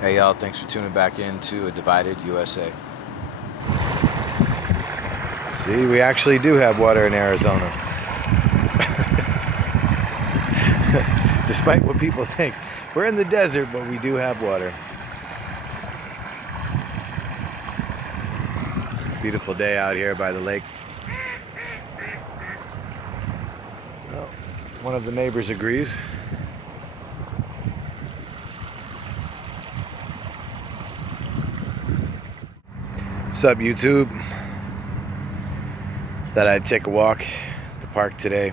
Hey y'all, thanks for tuning back in to A Divided USA. See, we actually do have water in Arizona. Despite what people think. We're in the desert, but we do have water. Beautiful day out here by the lake. Well, one of the neighbors agrees. What's up, YouTube? Thought I'd take a walk at the park today.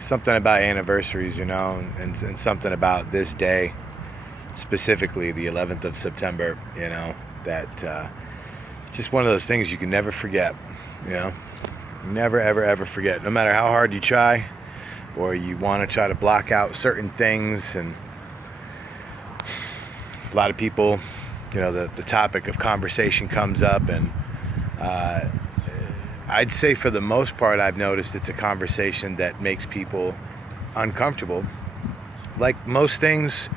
Something about anniversaries, and something about this day, specifically the 11th of September, that just one of those things you can never forget, never, ever, ever forget. No matter how hard you try, or you want to try to block out certain things, and a lot of people, the topic of conversation comes up, and I'd say for the most part, I've noticed it's a conversation that makes people uncomfortable, like most things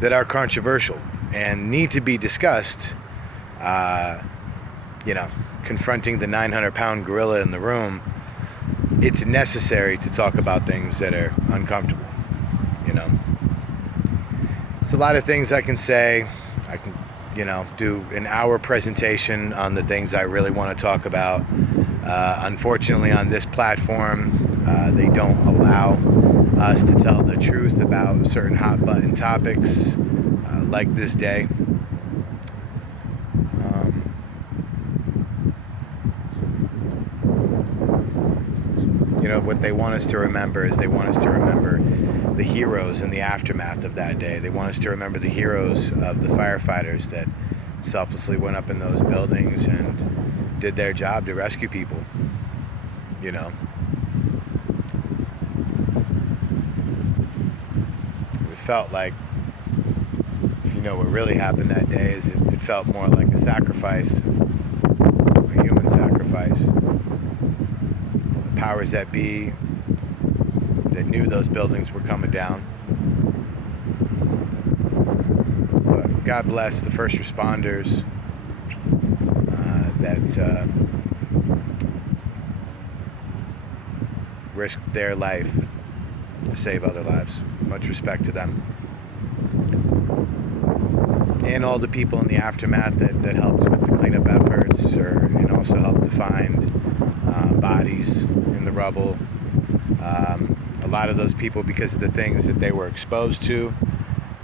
that are controversial and need to be discussed. Confronting the 900-pound gorilla in the room, it's necessary to talk about things that are uncomfortable. It's a lot of things I can say. I can, do an hour presentation on the things I really want to talk about. Unfortunately, on this platform, they don't allow us to tell the truth about certain hot button topics like this day. What they want us to remember is they want us to remember the heroes in the aftermath of that day. They want us to remember the heroes of the firefighters that selflessly went up in those buildings and did their job to rescue people. It felt like, if you know what really happened that day, is it felt more like a sacrifice, a human sacrifice. The powers that be that knew those buildings were coming down. But God bless the first responders that risked their life to save other lives. Much respect to them. And all the people in the aftermath that helped with the cleanup efforts, and also helped to find bodies in the rubble. A lot of those people, because of the things that they were exposed to,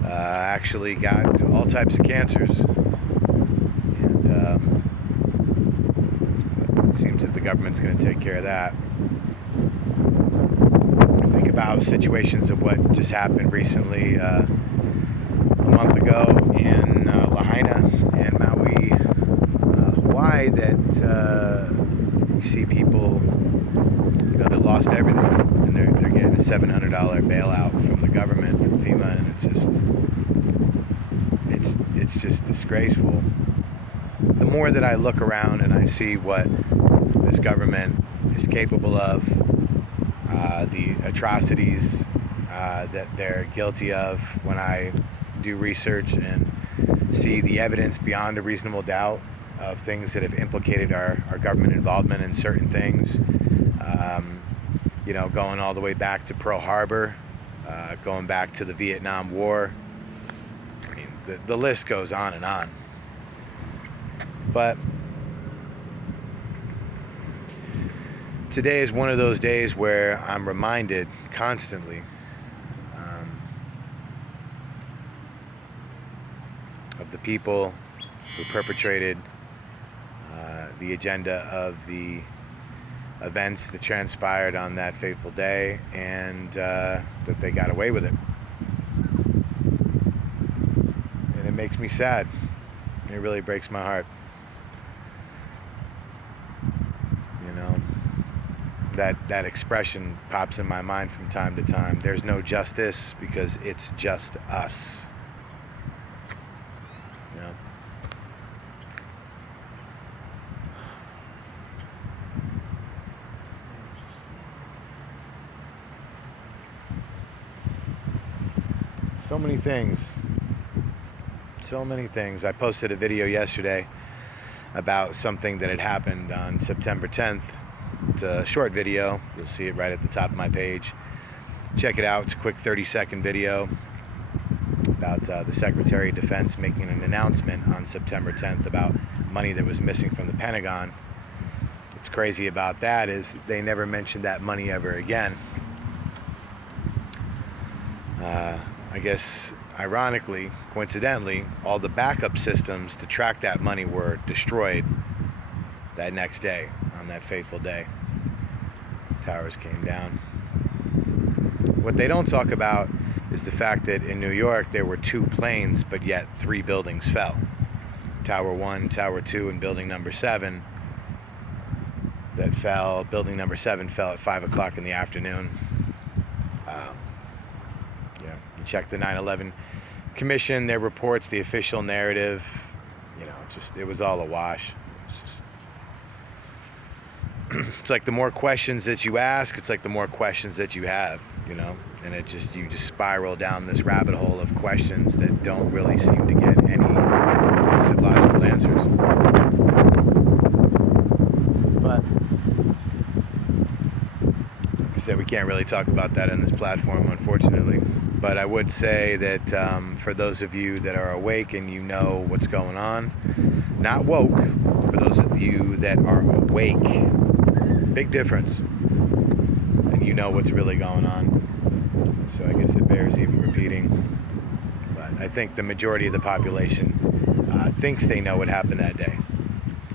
actually got all types of cancers. And it seems that the government's going to take care of that. Think about situations of what just happened recently, a month ago in Lahaina and Maui, Hawaii, that you see people, that lost everything, and they're getting a $700 bailout from the government, from FEMA, and it's just disgraceful. The more that I look around and I see what this government is capable of, the atrocities that they're guilty of, when I do research and see the evidence beyond a reasonable doubt of things that have implicated our government involvement in certain things, going all the way back to Pearl Harbor, going back to the Vietnam War. I mean, the list goes on and on. But today is one of those days where I'm reminded constantly of the people who perpetrated the agenda of the events that transpired on that fateful day, and that they got away with it. And it makes me sad. It really breaks my heart. That expression pops in my mind from time to time. There's no justice because it's just us. So many things. So many things. I posted a video yesterday about something that had happened on September 10th. It's a short video. You'll see it right at the top of my page. Check it out. It's a quick 30-second video about the Secretary of Defense making an announcement on September 10th about money that was missing from the Pentagon. What's crazy about that is they never mentioned that money ever again. I guess, ironically, coincidentally, all the backup systems to track that money were destroyed that next day, on that fateful day. Towers came down. What they don't talk about is the fact that in New York there were 2 planes, but yet 3 buildings fell. Tower 1, Tower 2, and building number 7 that fell. Building number 7 fell at 5 o'clock in the afternoon. You check the 9/11 Commission, their reports, the official narrative, it was all a wash. It's like the more questions that you ask, it's like the more questions that you have, and you just spiral down this rabbit hole of questions that don't really seem to get any conclusive logical answers. But like I said, we can't really talk about that on this platform, unfortunately. But I would say that for those of you that are awake and you know what's going on, not woke, for those of you that are awake, big difference, and you know what's really going on. So I guess it bears even repeating. But I think the majority of the population thinks they know what happened that day,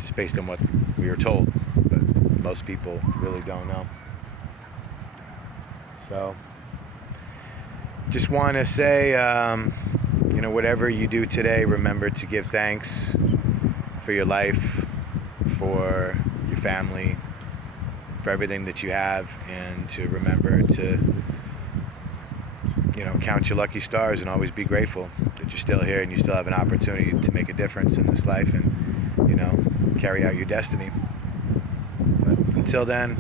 just based on what we were told. But most people really don't know. So just want to say, whatever you do today, remember to give thanks for your life, for your family, for everything that you have, and to remember to, count your lucky stars and always be grateful that you're still here and you still have an opportunity to make a difference in this life and, carry out your destiny. But until then,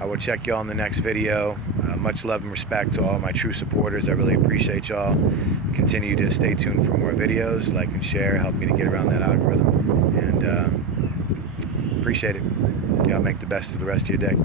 I will check y'all in the next video. Much love and respect to all my true supporters. I really appreciate y'all. Continue to stay tuned for more videos. Like and share. Help me to get around that algorithm. And appreciate it. Y'all make the best of the rest of your day.